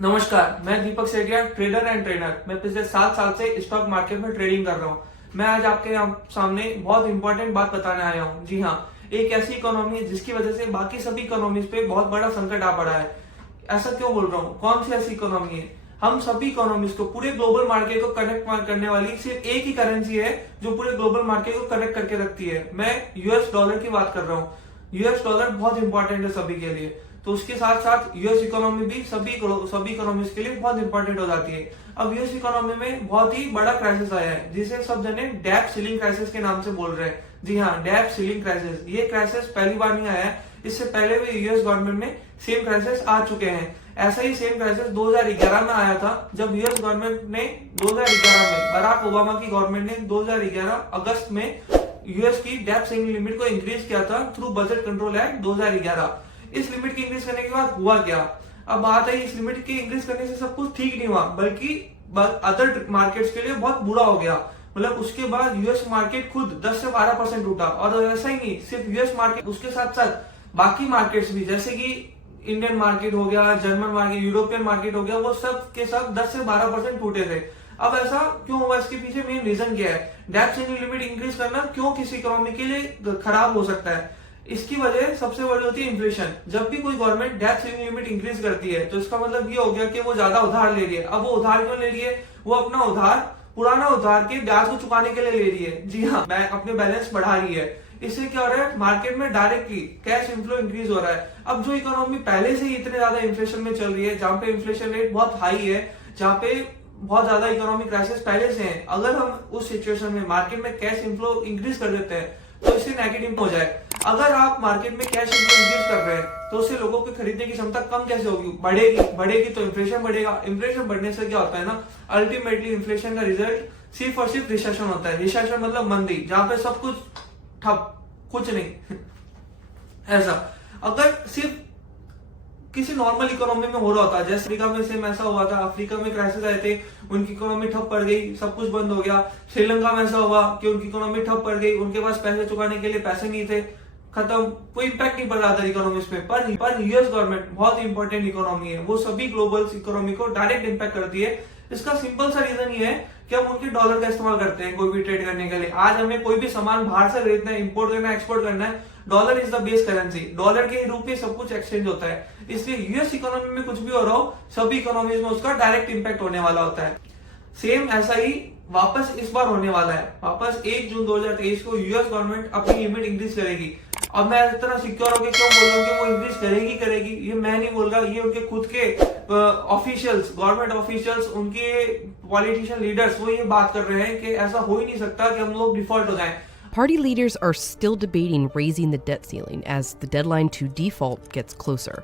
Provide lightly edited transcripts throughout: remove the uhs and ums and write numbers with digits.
नमस्कार, मैं दीपक Sethia, trader and trainer. मैं पिछले 7 साल से स्टॉक मार्केट में ट्रेडिंग कर रहा हूँ। मैं आज आपके सामने बहुत इंपॉर्टेंट बात बताने आया हूँ। जी हाँ, एक ऐसी इकोनॉमी है जिसकी वजह से बाकी सभी इकोनॉमीज पे बहुत बड़ा संकट आ पड़ा है। ऐसा क्यों बोल रहा हूँ? कौन सी ऐसी इकोनॉमी है? हम सभी इकोनॉमीज को, पूरे ग्लोबल मार्केट को कनेक्ट करने वाली सिर्फ एक ही करेंसी है जो पूरे ग्लोबल मार्केट को कनेक्ट करके रखती है। मैं यूएस डॉलर की बात कर रहा हूँ। यूएस डॉलर बहुत इंपॉर्टेंट है सभी के लिए, तो उसके साथ साथ यूएस इकोनॉमी भी सभी इकोनॉमीज के लिए बहुत इंपॉर्टेंट हो जाती है। अब यूएस इकोनॉमी में बहुत ही बड़ा क्राइसिस आया है जिसे सब जने डेट सीलिंग क्राइसिस के नाम से बोल रहे हैं। जी हाँ, डेट सीलिंग क्राइसिस। ये क्राइसिस पहली बार नहीं आया है, इससे पहले भी यूएस गवर्नमेंट में सेम क्राइसिस आ चुके हैं। ऐसा ही सेम क्राइसिस 2011 में आया था, जब यूएस गवर्नमेंट ने 2011 में, बराक ओबामा की गवर्नमेंट ने 2011 अगस्त में यूएस की डेट सीलिंग लिमिट को इंक्रीज किया था थ्रू बजट कंट्रोल एक्ट 2011। इस लिमिट की इंक्रीज करने के बाद हुआ क्या? अब बात है, इस लिमिट की इंक्रीज करने से सब कुछ ठीक नहीं हुआ, बल्कि अदर मार्केट्स के लिए बहुत बुरा हो गया। मतलब उसके बाद यूएस मार्केट खुद 10 से 12% टूटा। और ऐसा ही नहीं, सिर्फ यूएस मार्केट, उसके साथ साथ बाकी मार्केट्स भी, जैसे कि इंडियन मार्केट हो गया, जर्मन मार्केट, यूरोपियन मार्केट हो गया, वो सब के सब 10 से 12% टूटे थे। अब ऐसा क्यों हुआ? इसके पीछे मेन रीजन क्या है? डेट सीलिंग लिमिट इंक्रीज करना क्यों किसी इकोनॉमी के लिए खराब हो सकता है? इसकी वजह सबसे बड़ी होती है इन्फ्लेशन। जब भी कोई government date ceiling limit increase करती है तो इसका मतलब ये हो गया कि वो ज्यादा उधार ले रही है। अब वो उधार क्यों ले रही है? वो अपना उधार, पुराना उधार के ब्याज को चुकाने के लिए ले रही है। जी हाँ, अपने बैलेंस बढ़ा रही है। इससे क्या हो रहा है? मार्केट में डायरेक्टली कैश इनफ्लो इंक्रीज हो रहा है। अब जो इकोनॉमी पहले से ही इतने ज्यादा इन्फ्लेशन में चल रही है, जहां पे इन्फ्लेशन रेट बहुत हाई है, जहां पे बहुत ज्यादा इकोनॉमिक क्राइसिस पहले से है, अगर हम उस सिचुएशन में मार्केट में कैश इनफ्लो इंक्रीज कर देते हैं तो इससे नेगेटिव हो जाए। अगर आप मार्केट में कैश इनफ्लो इंक्रीज कर रहे हैं तो उससे लोगों की खरीदने की क्षमता कम कैसे होगी? बढ़ेगी तो इन्फ्लेशन बढ़ेगा। इन्फ्लेशन बढ़ने से क्या होता है ना, अल्टीमेटली इन्फ्लेशन का रिजल्ट सिर्फ और सिर्फ रिसेशन होता है। रिसेशन मतलब मंदी, जहां पे सब कुछ ठप, कुछ नहीं ऐसा। अगर सिर्फ किसी नॉर्मल इकोनॉमी में हो रहा होता, जैसे अफ्रीका में सेम ऐसा हुआ था। अफ्रीका में क्राइसिस आए थे, उनकी इकोनॉमी ठप पड़ गई, सब कुछ बंद हो गया। श्रीलंका में ऐसा हुआ कि उनकी इकोनॉमी ठप पड़ गई, उनके पास पैसे चुकाने के लिए पैसे नहीं थे, खत्म, कोई इम्पैक्ट नहीं पड़ रहा था इकोनॉमीज पे। पर यूएस गवर्नमेंट बहुत इंपॉर्टेंट इकोनॉमी है, वो सभी ग्लोबल इकोनॉमी को डायरेक्ट इम्पैक्ट करती है। इसका सिंपल सा रीजन ये है कि हम उनके डॉलर का इस्तेमाल करते हैं कोई भी ट्रेड करने के लिए। आज हमें कोई भी सामान बाहर से खरीदना है, इंपोर्ट करना है, एक्सपोर्ट करना है, dollar is the base currency. Dollar के रूप में सब कुछ एक्सचेंज होता है। इसलिए यूएस इकोनॉमी में कुछ भी हो रहा हो, सभी इकोनॉमीज में उसका डायरेक्ट इंपैक्ट होने वाला होता है। सेम ऐसा ही वापस इस बार होने वाला है। वापस 1 जून 2023 को यूएस गवर्नमेंट अपनी लिमिट इंक्रीज करेगी। अब मैं इतना सिक्योर होकर क्यों बोल रहा हूँ कि वो इंक्रीज करेगी, ये मैं नहीं बोल रहा, ये उनके खुद के ऑफिशियल्स, गवर्नमेंट ऑफिशियल्स, उनके पॉलिटिशियन लीडर्स, वो ये बात कर रहे हैं कि ऐसा हो ही नहीं सकता कि हम लोग डिफॉल्ट हो जाएं। Party leaders are still debating raising the debt ceiling as the deadline to default gets closer.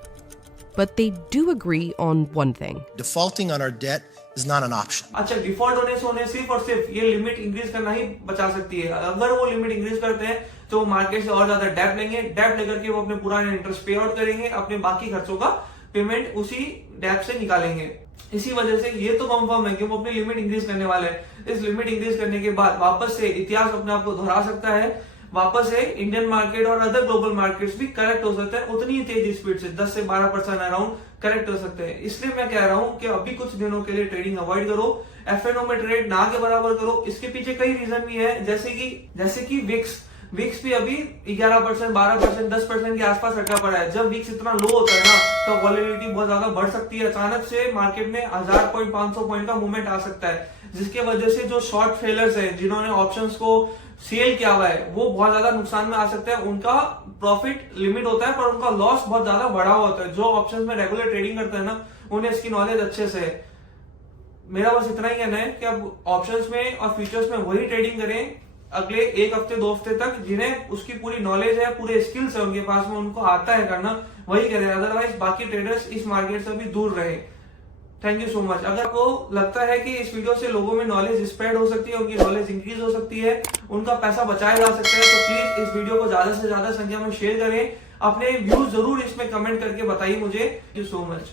But they do agree on one thing. Defaulting on our debt is not an option. अच्छा, default होने से उन्हें सिर्फ और सिर्फ ये limit increase करना ही बचा सकती है। अगर वो लिमिट इंक्रीज करते हैं तो मार्केट से और ज्यादा डेट लेंगे, डेट लेकर के वो अपने पुराने इंटरेस्ट पे आउट करेंगे, अपने बाकी खर्चों का पेमेंट उसी डेट से निकालेंगे। इसी वजह से ये तो कंफर्म है कि वो अपनी लिमिट इंक्रीज करने वाले हैं। इस लिमिट इंक्रीज करने के बाद वापस से इतिहास अपने आप को दोहरा सकता है। वापस से इंडियन मार्केट और अदर ग्लोबल मार्केट्स भी करेक्ट हो सकते हैं उतनी ही तेज स्पीड से, 10 से 12% अराउंड करेक्ट हो सकते हैं। इसलिए मैं कह रहा हूं कि अभी कुछ दिनों के लिए ट्रेडिंग अवॉइड करो, एफएनओ में ट्रेड ना के बराबर करो। इसके पीछे कई रीजन भी है, जैसे कि विक्स भी अभी 11%, 12%, 10% के आसपास रखा पड़ा है। जब विक्स इतना लो होता है ना, तो वॉलेटिलिटी बहुत ज्यादा बढ़ सकती है। अचानक से मार्केट में 1000 पॉइंट, 500 पॉइंट का मूवमेंट आ सकता है, जिसके वजह से जो शॉर्ट सेलर्स हैं, जिन्होंने ऑप्शंस को सेल किया हुआ है, वो बहुत ज्यादा नुकसान में आ सकते हैं। उनका प्रॉफिट लिमिट होता है पर उनका लॉस बहुत ज्यादा बढ़ा होता है। जो ऑप्शंस में रेगुलर ट्रेडिंग करते हैं ना, उन्हें इसकी नॉलेज अच्छे से है। मेरा बस इतना ही कहना है कि अब ऑप्शंस में और फ्यूचर्स में वही ट्रेडिंग करें अगले 1 हफ्ते 2 हफ्ते तक, जिन्हें उसकी पूरी नॉलेज है, पूरे स्किल्स है उनके पास में, उनको आता है करना, वही करें। अदरवाइज बाकी ट्रेडर्स इस मार्केट से भी दूर रहे। Thank you so much. अगर आपको लगता है कि इस वीडियो से लोगों में नॉलेज स्प्रेड हो सकती है, उनकी नॉलेज इंक्रीज हो सकती है, उनका पैसा बचाया जा सकता है, तो प्लीज इस वीडियो को ज्यादा से ज्यादा संख्या में शेयर करें। अपने व्यूज जरूर इसमें कमेंट करके बताइए मुझे। Thank you so much.